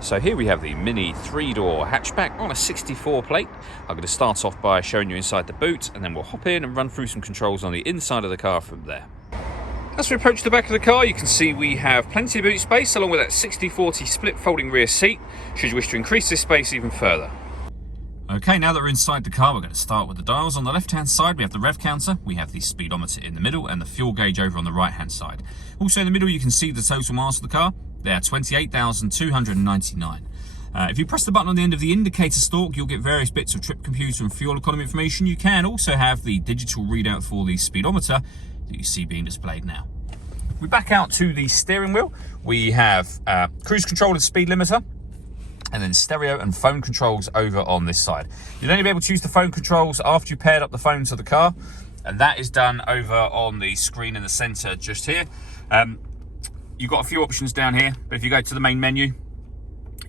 So here we have the Mini 3-door hatchback on a 64 plate. I'm going to start off by showing you inside the boot, and then we'll hop in and run through some controls on the inside of the car from there. As we approach the back of the car, you can see we have plenty of boot space along with that 60/40 split folding rear seat, should you wish to increase this space even further. Okay, now that we're inside the car, we're going to start with the dials. On the left-hand side, we have the rev counter, we have the speedometer in the middle, and the fuel gauge over on the right-hand side. Also in the middle, you can see the total miles of the car. They're 28,299. If you press the button on the end of the indicator stalk, you'll get various bits of trip computer and fuel economy information. You can also have the digital readout for the speedometer that you see being displayed now. We back out to the steering wheel. We have cruise control and speed limiter, and then stereo and phone controls over on this side. You'll only be able to use the phone controls after you paired up the phone to the car, and that is done over on the screen in the center just here. You've got a few options down here, but if you go to the main menu,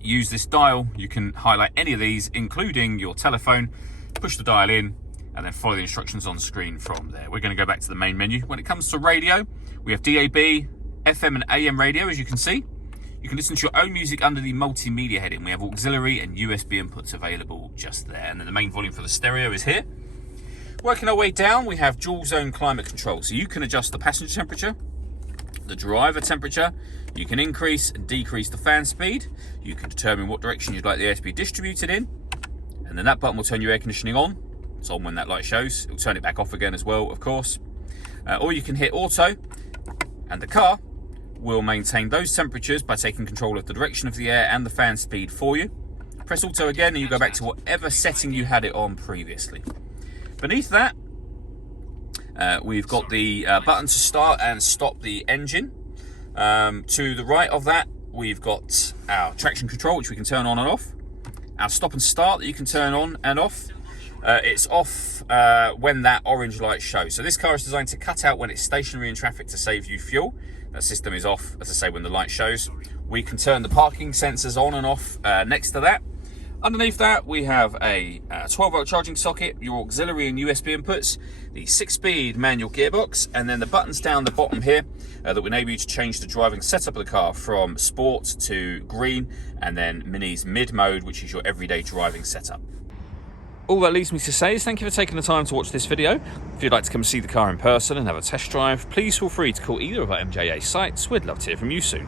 use this dial, you can highlight any of these, including your telephone, push the dial in, and then follow the instructions on the screen from there. We're going to go back to the main menu. When it comes to radio, we have DAB, FM and AM radio, as you can see. You can listen to your own music under the multimedia heading. We have auxiliary and USB inputs available just there. And then the main volume for the stereo is here. Working our way down, we have dual zone climate control. So you can adjust the passenger temperature, the driver temperature, you can increase and decrease the fan speed, you can determine what direction you'd like the air to be distributed in, and then that button will turn your air conditioning on. It's on when that light shows. It'll turn it back off again as well, of course. Or you can hit auto, and the car will maintain those temperatures by taking control of the direction of the air and the fan speed for you. Press auto again and you go back to whatever setting you had it on previously. Beneath that, we've got the button to start and stop the engine. To the right of that, we've got our traction control, which we can turn on and off. Our stop and start that you can turn on and off. It's off when that orange light shows. So this car is designed to cut out when it's stationary in traffic to save you fuel. That system is off, as I say, when the light shows. We can turn the parking sensors on and off next to that. Underneath that, we have a 12-volt charging socket, your auxiliary and USB inputs, the 6-speed manual gearbox, and then the buttons down the bottom here that will enable you to change the driving setup of the car from sport to green, and then Mini's mid mode, which is your everyday driving setup. All that leaves me to say is thank you for taking the time to watch this video. If you'd like to come see the car in person and have a test drive, please feel free to call either of our MJA sites. We'd love to hear from you soon.